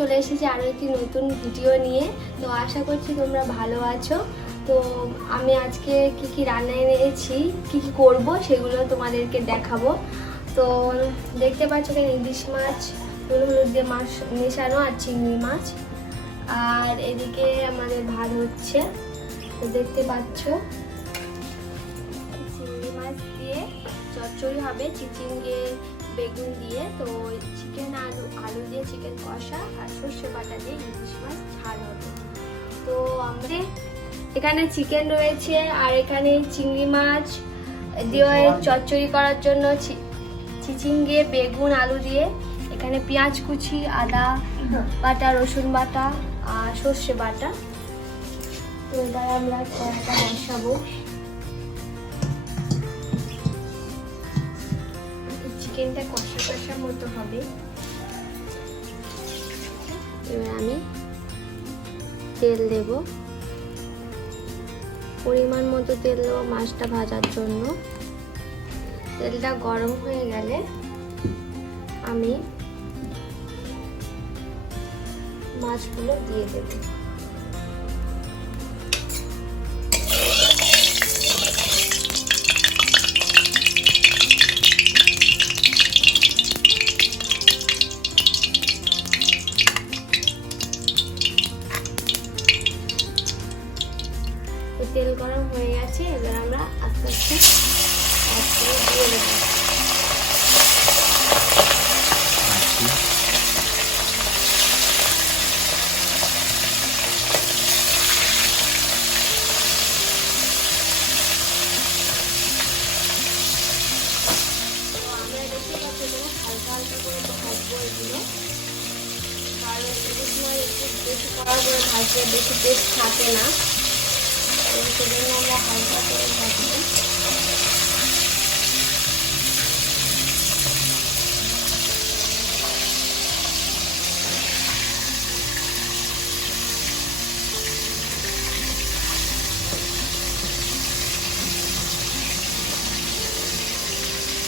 চলে এসেছি আরও একটি নতুন ভিডিও নিয়ে। তো আশা করছি তোমরা ভালো আছো। তো আমি আজকে কি কি রান্না এনেছি, কি কি করব সেগুলো তোমাদেরকে দেখাবো। তো দেখতে পাচ্ছ এখানে ইলিশ মাছ, নুন হলুদ দিয়ে মাছ মেশানো, আর চিংড়ি মাছ, আর এদিকে আমাদের ভাত হচ্ছে। তো দেখতে পাচ্ছ চিংড়ি মাছ দিয়ে চচ্চড়ি হবে, চিচিঙ্গে বেগুন দিয়ে। তো চিকেন আলু দিয়ে চিকেন কষা, আর সর্ষে বাটা দিয়ে ইলিশ মাছ ঝাল হবে। তো আমাদের এখানে চিকেন রয়েছে, আর এখানে চিংড়ি মাছ দিয়ে চচ্চড়ি করার জন্য চিচিঙ্গে বেগুন আলু দিয়ে, এখানে পেঁয়াজ কুচি, আদা বাটা, রসুন বাটা আর সর্ষে বাটা। তো এবার আমরা কড়াইটা বসাবো। চিকেনটা কষা কষা মতো হবে। এবার আমি তেল দেব, পরিমাণ মতো তেল দেবো মাছটা ভাজার জন্য। তেলটা গরম হয়ে গেলে আমি মাছগুলো দিয়ে দেব। তেল গরম হয়ে গেছে, এবার আমরা আস্তে আস্তে দিয়ে দেবো। আমরা দেখতে পাচ্ছি হালকা হালকা করে ভাজবো এগুলো, কারণ এগুলো সময় একটু বেশি কড়া করে ভাজলে বেশি টেস্ট থাকে না। সেজন্য আমরা হালকা করে ভাজবো।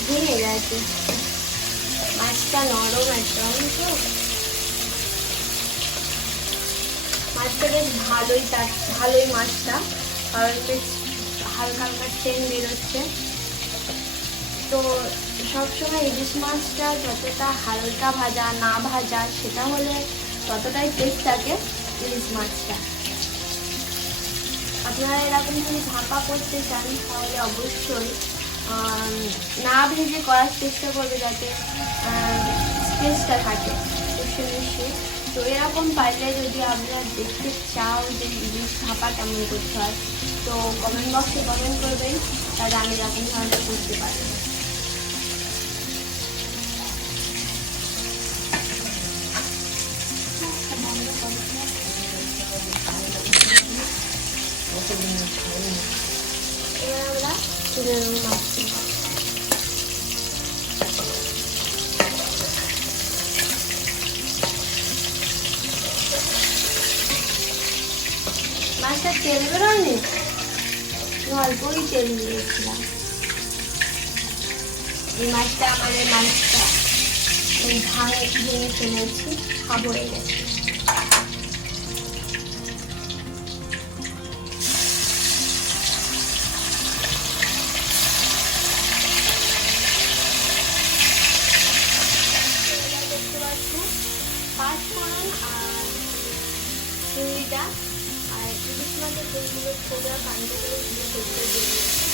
ভেঙে গেছে, মাছটা নরম একদম। তো মাছটা বেশ ভালোই মাছটা, কারণ বেশ হালকা হালকা চেন বেরোচ্ছে। তো সবসময় ইলিশ মাছটা যতটা হালকা ভাজা না ভাজা সেটা হলে ততটাই টেস্ট থাকে ইলিশ মাছটা। আপনারা এরকম যদি ভাপা করতে চান তাহলে অবশ্যই না ভেজে করার চেষ্টা করবে, যাতে টেস্টটা থাকে মিশিয়ে। তো এরকম পারলে যদি আপনারা দেখতে চাও যে ইলিশ ভাপা কেমন করতে হয়, তো কমেন্ট বক্সে কমেন্ট করবেন, তাহলে আমি এরকম ধরনের করতে পারি। এবার আমরা তুলে নেব মাছটা। মাছটা তেল বেরোয়নি, অল্পই তেল দিয়েছিলাম। এই মাছটা আমাদের মাছটা ভেঙে ফেলেছি, হাফ হয়ে গেছে। দেখতে পাচ্ছ পাঁচফোড়ন আর চিংড়িটা আর ইলিশ মাছের যেগুলো ছোটা কাণ্ডগুলো দিয়ে সেগুলো দিয়ে দিয়েছি।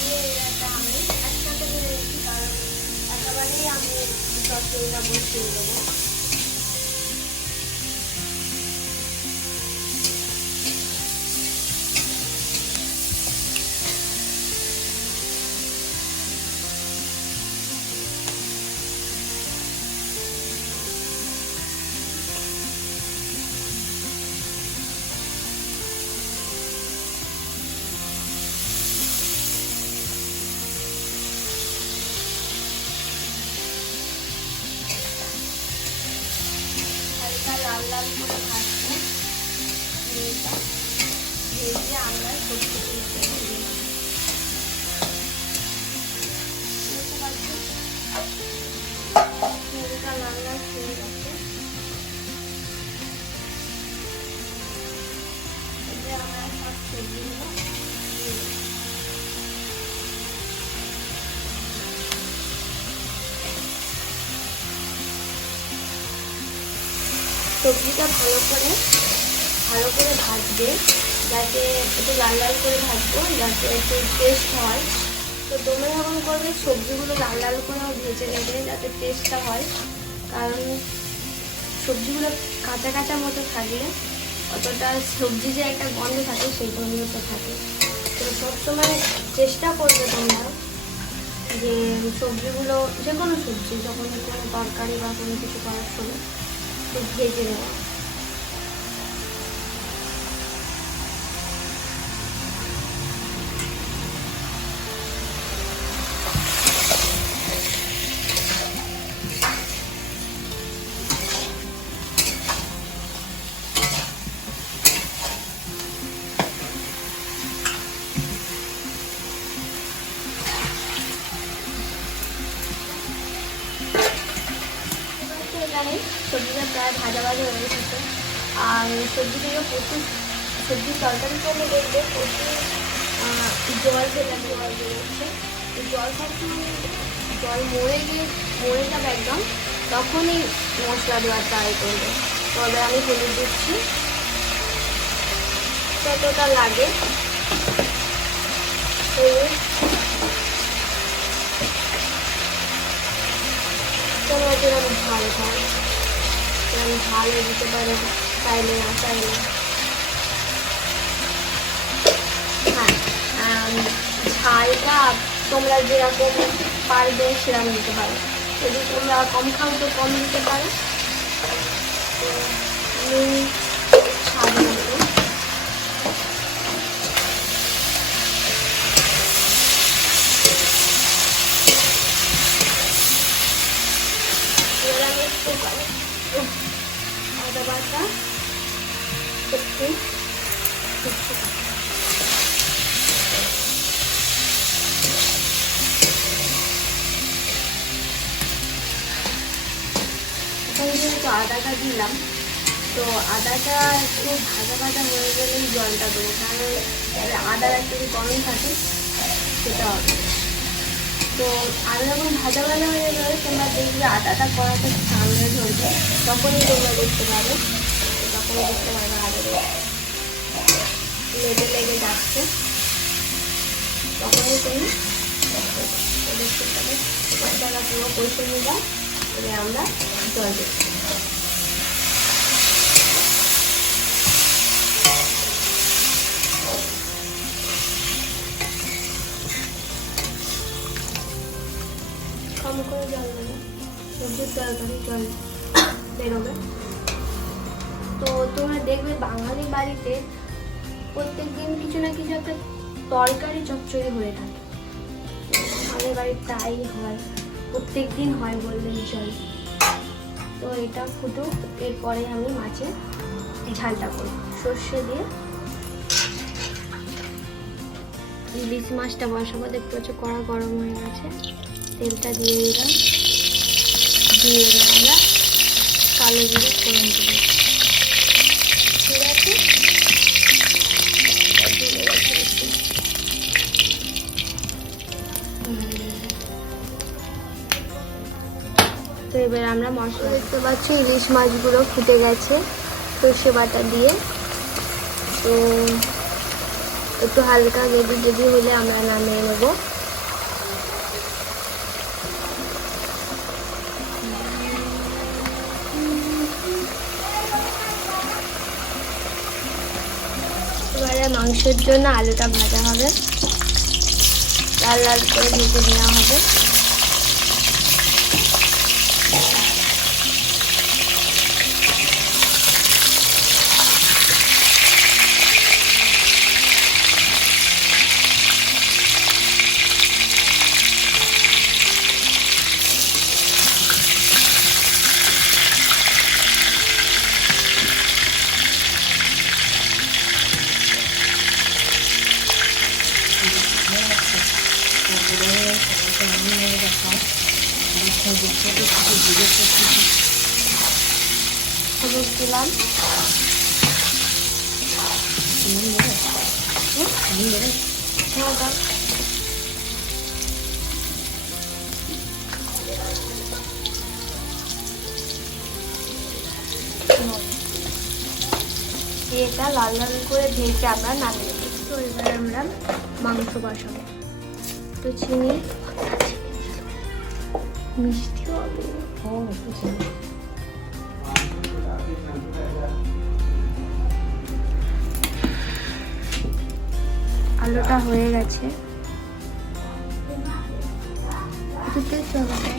দিয়ে এটা আমি একসাথে করে নিচ্ছি, কারণ একেবারেই আমি চচ্চড়িটা বসিয়ে দেবো। লাল লাল করে ভাজবো, ভেজে আমরা সবজি লাল লাল হয়ে গেছে। সবজিটা ভালো করে ভাজবে, যাতে একটু লাল লাল করে ভাজবো, যাতে একটু টেস্ট হয়। তো তোমরা যখন করবে সবজিগুলো লাল লাল করে ভেজে নেবে, যাতে টেস্টটা হয়। কারণ সবজিগুলো কাঁচা কাঁচা মতো থাকলে অতটা সবজি যে একটা গন্ধ থাকে সেই গন্ধটা থাকে। তো সবসময় চেষ্টা করবে তোমরা যে সবজিগুলো, যে কোনো সবজি যখন কোনো তরকারি বা কোনো কিছু করার সময় তো ভেজে নেওয়া। সবজিটা প্রায় ভাজা হয়ে গেছে। আর সবজি থেকে প্রচুর সবজির তরকারি করলে দেখবে প্রচুর জল বেরোচ্ছে। জলটা একটু জল মরে যাবে একদম, তখনই মশলা দেওয়ার ট্রাই করবে। তবে আমি হলুদ দিচ্ছি যতটা লাগে, আমি ঝাল দিতে পারো, চাইলে না চাইলে। হ্যাঁ, ঝালটা তোমরা যেরকম পারবে সেরকম দিতে পারো। যদি তোমরা কম খাও তো কম দিতে পারো। তো আমি স্বাদ মতো আদা বাটা একটু যেহেতু আদাটা দিলাম, তো আদাটা একটু ভাজা হয়ে গেলেই জলটা দেবো, কারণ আদার একটা যে গরম থাকে সেটা হবে। তো আদা যখন ভাজা হয়ে যাবে, তোমরা দেখবে আদাটা কড়াতে সামনে ধরবে, তখনই তোমরা দেখতে পাবে আদাটা লেগে যাচ্ছে, তখনই তুমি দেখতে পাবে মশলাটা পুরো কষে নিবা। এবার আমরা জল দিচ্ছি। কম করে জল দেবে, সবজির তরকারি জল বেরোবে। তো তোমরা দেখবে বাঙালি বাড়িতে প্রত্যেক দিন কিছু না কিছু একটা তরকারি চচ্চড়ি হয়ে থাকে। আমাদের বাড়ির তাই হয়, প্রত্যেক দিন হয় বললেই চলে। তো এটা ফুটুক, এরপরে আমি মাছের ঝালটা করি সর্ষে দিয়ে। ইলিশ মাছটা বসাবো, দেখতে পাচ্ছ কড়া গরম হয়ে গেছে, তেলটা দিয়ে দিলাম। দিয়ে আমরা কালো জিরে ফোড়ন দেবো। ঠিক আছে, তো এবার আমরা মশলা দেখতে পাচ্ছি ইলিশ মাছগুলো ফুটে গেছে সর্ষে বাটা দিয়ে। তো একটু হালকা গেদি হলে আমরা নামিয়ে নেব। এবারে মাংসের জন্য আলুটা ভাজা হবে, লাল লাল করে ভেজে নেওয়া হবে। হলুদ দিলাম, এটা লাল লাল করে ভেজে আমরা নামিয়ে নেব। তো এবার আমরা মাংস বসাবো। তো চিনি মিষ্টি হবে। আলুটা হয়ে গেছে, একটু তেল হবে।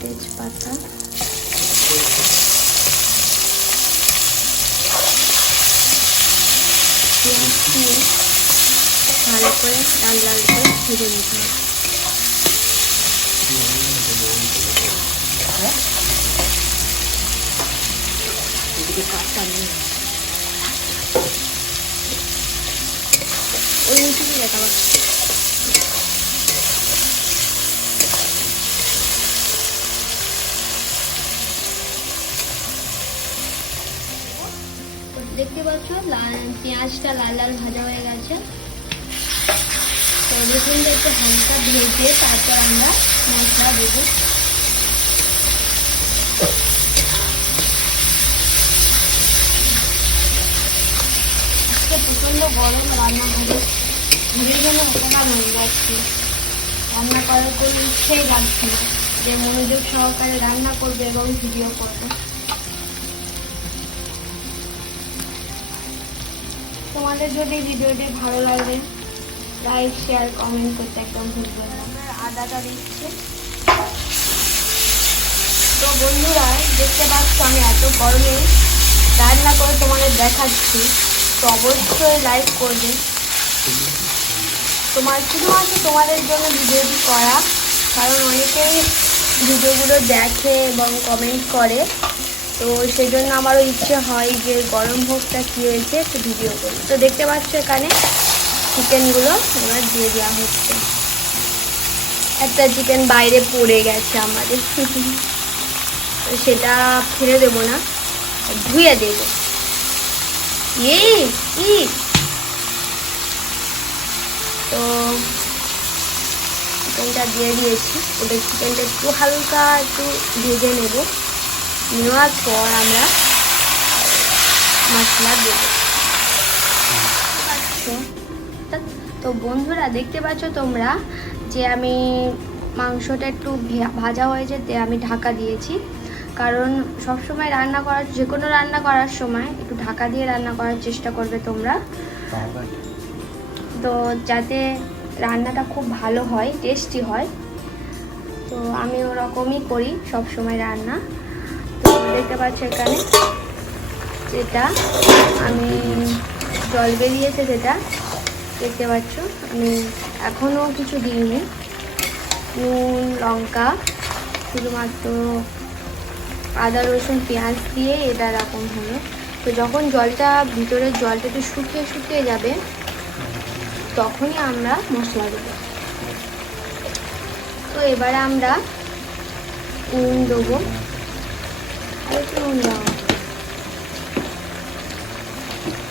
তেজপাতা, পেঁয়াজ দিয়ে ভালো করে লাল লাল করে ভেজে নিতে হবে। ওই মিষ্টি দেখাবো। দেখতে পাচ্ছ পেঁয়াজটা লাল লাল ভাজা হয়ে গেছে। তো দেখুন একটু হালকা ভেজে তারপর আমরা মশলা দেবো। প্রচন্ড গরম, রান্না ঘরে ঘুরে যেন অপমান হয়ে যাচ্ছে। রান্না করার কোনো ইচ্ছেই লাগছে না যে মনোযোগ সহকারে রান্না করবে এবং ভিডিও করবে। তোমাদের যদি ভিডিওটি ভালো লাগে লাইক শেয়ার কমেন্ট করতে একদম ভুলবেন না। আদাটা দিচ্ছে। তো বন্ধুরা দেখতে পাচ্ছ আমি এত গরমে রান্না করে তোমাদের দেখাচ্ছি, তো অবশ্যই লাইক করবে। শুধুমাত্র তোমাদের জন্য ভিডিওটি করা, কারণ অনেকেই ভিডিওগুলো দেখে এবং কমেন্ট করে, তো সেই জন্য আমারও ইচ্ছে হয় যে গরম ভোগটা কী হয়েছে একটু ভিডিও করি। তো দেখতে পাচ্ছ এখানে চিকেনগুলো এবার দিয়ে দেওয়া হচ্ছে। একটা চিকেন বাইরে পড়ে গেছে আমাদের, সেটা ফেলে দেবো না, ধুয়ে দেবো। তো চিকেনটা দিয়ে দিয়েছি। ওদের চিকেনটা একটু হালকা একটু ভেজে নেব, নেওয়ার পর আমরা মশলা দেব। তো বন্ধুরা দেখতে পাচ্ছ তোমরা যে আমি মাংসটা একটু ভাজা হয়ে যেতে আমি ঢাকা দিয়েছি, কারণ সবসময় রান্না করার যে কোনো রান্না করার সময় একটু ঢাকা দিয়ে রান্না করার চেষ্টা করবে তোমরা, তো যাতে রান্নাটা খুব ভালো হয়, টেস্টি হয়। তো আমি ওরকমই করি সব সময় রান্না। তো দেখতে পাচ্ছ এখানে যেটা আমি জল বেরিয়েছে, যেটা দেখতে পাচ্ছ আমি এখনও কিছু দিইনি, নুন লঙ্কা শুধুমাত্র আদা রসুন পেঁয়াজ দিয়ে এটা এরকম হলো। তো যখন জলটা ভিতরের জলটা একটু শুকিয়ে যাবে তখনই আমরা মশলা দেবো। তো এবারে আমরা নুন দেবো, আর একটু নুন দেবো।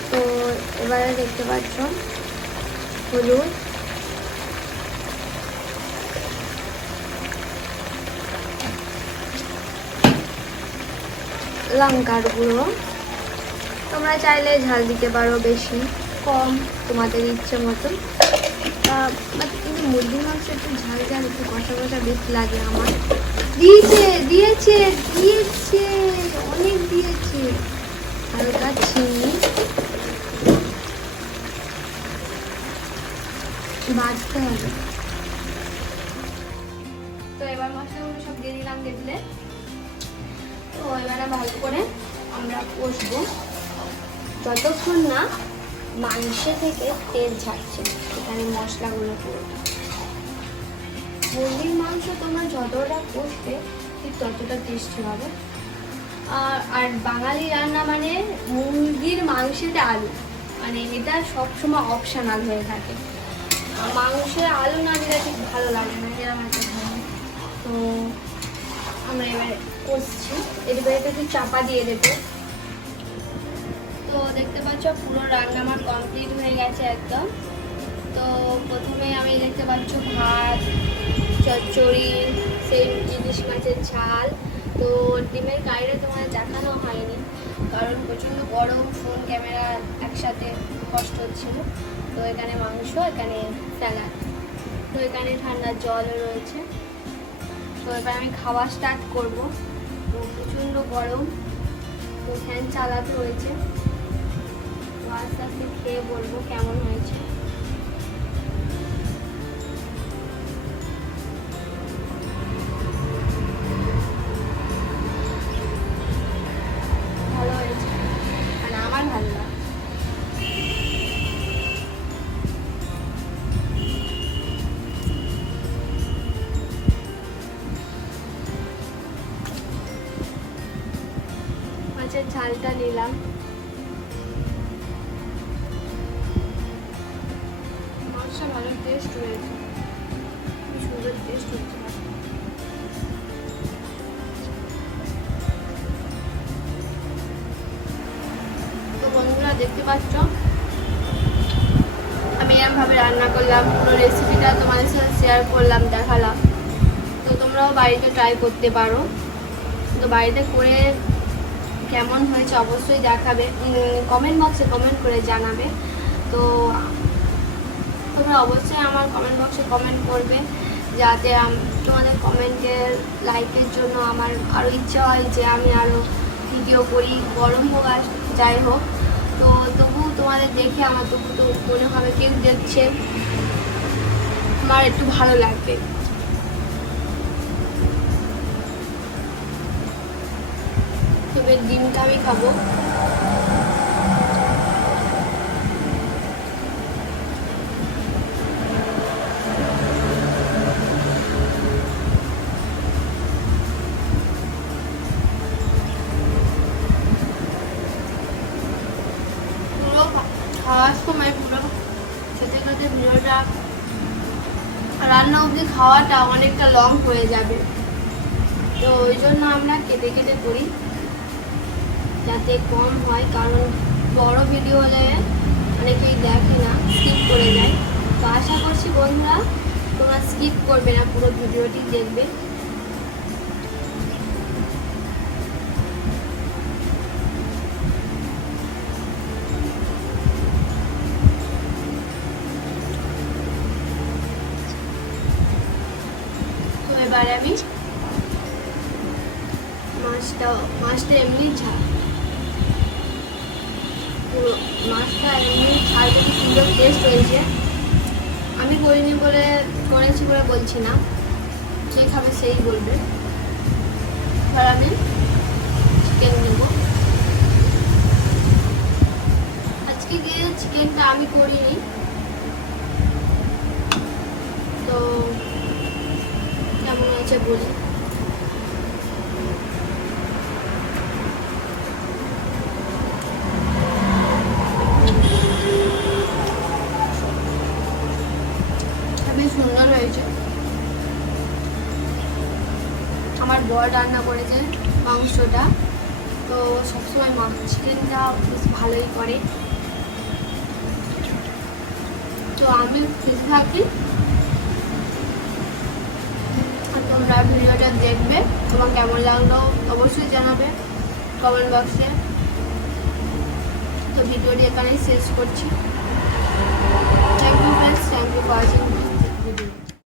তো এবারে দেখতে পাচ্ছ হলুদ, লঙ্কার গুঁড়ো, তোমরা চাইলে ঝাল দিতে পারো, বেশি কম তোমাদের ইচ্ছে মতন। কিন্তু মুরগির মাংস একটু ঝাল ঝাল একটু কষা কষা বেশি লাগে আমার। দিয়েছে অনেক দিয়েছে। হালকা চিনি বাজতে হবে। তো এবার মশলাগুলো সব দিয়ে দিলাম দেখলে। তো এবারে ভালো করে আমরা কষবো যতক্ষণ না মাংসে থেকে তেল ছাড়ছে। এখানে মশলাগুলো পুরোটা মুরগির মাংস তোমরা যতটা কষবে ঠিক ততটা টেস্টি হবে। আর বাঙালি রান্না মানে মুরগির মাংসেতে আলু, মানে এটা সবসময় অপশনাল হয়ে থাকে। মাংসে আলু না দিলে ঠিক ভালো লাগে না, এরকম একটা ভালো। তো আমরা এবারে কষছি, এবার এটা একটু চাপা দিয়ে দেবো। তো দেখতে পাচ্ছ পুরো রান্না আমার কমপ্লিট হয়ে গেছে একদম। তো প্রথমে আমি দেখতে পাচ্ছ ভাত, চচ্চড়ি, সেই ইলিশ মাছের ঝাল। তো ডিমের কারিটা তোমাদের দেখানো হয়নি, কারণ প্রচণ্ড গরম, ফোন ক্যামেরা একসাথে কষ্ট হচ্ছিল। তো এখানে মাংস, এখানে স্যালাড, তো এখানে ঠান্ডা জলও রয়েছে। তো এবার আমি খাওয়া স্টার্ট করব। তো প্রচণ্ড গরম, তো ফ্যান চালাতে হয়েছে। তো আস্তে আস্তে খেয়ে বলবো কেমন হয়েছে। ভালো হয়েছে, মানে আমার ভালো লাগে। মাছের ঝালটা নিলাম, মাছটা ভালো টেস্ট হয়েছে, খুব সুন্দর টেস্ট হচ্ছে। তো বন্ধুরা দেখতে পাচ্ছ আমি এরকমভাবে রান্না করলাম, পুরো রেসিপিটা তোমাদের সাথে শেয়ার করলাম, দেখালাম। তো তোমরাও বাড়িতে ট্রাই করতে পারো। তো বাড়িতে করে কেমন হয়েছে অবশ্যই দেখাবে, কমেন্ট বক্সে কমেন্ট করে জানাবে। তো তোমরা অবশ্যই আমার কমেন্ট বক্সে কমেন্ট করবে, যাতে তোমাদের কমেন্টের লাইকের জন্য আমার আরও ইচ্ছা হয় যে আমি আরও ভিডিও করি, গরম হোক আর যাই হোক। তো তবু তোমাদের দেখে আমার তবু তো মনে হবে কেউ দেখছে, আমার একটু ভালো লাগবে। তবে ডিমটা আমি খাবো। খাওয়ার সময় পুরো খেতে খেতে ভিডিওটা রান্না অবধি খাওয়াটা অনেকটা লং হয়ে যাবে। তো ওই জন্য আমরা কেটে কেটে করি, যাতে কম হয়, কারণ বড় ভিডিও হলে অনেকেই দেখে না, স্কিপ করে যায়। তো আশা করছি বন্ধুরা তোমরা স্কিপ করবে না, পুরো ভিডিওটি দেখবে। তো এবারে আমি মাছটা এমনি ঝাল, পুরো মাছটা এমনি ঝালটা কি সুন্দর টেস্ট হয়েছে। আমি করিনি বলে, করেছি বলে বলছি না, যে খাবে সেই বলবে। এবার আমি চিকেন নেব। আজকে গিয়ে চিকেনটা আমি করিনি, তো কেমন হয়েছে বলি। বেশ সুন্দর হয়েছে। আমার বর রান্না করেছে মাংসটা, তো সবসময় চিকেনটা বেশ ভালোই করে। তো আমি খেতে থাকি, তোমরা ভিডিওটা দেখবে, তোমার কেমন লাগলো অবশ্যই জানাবে কমেন্ট বক্সে। তো ভিডিওটি এখানেই শেষ করছি। Thank you friends, thank you for watching video.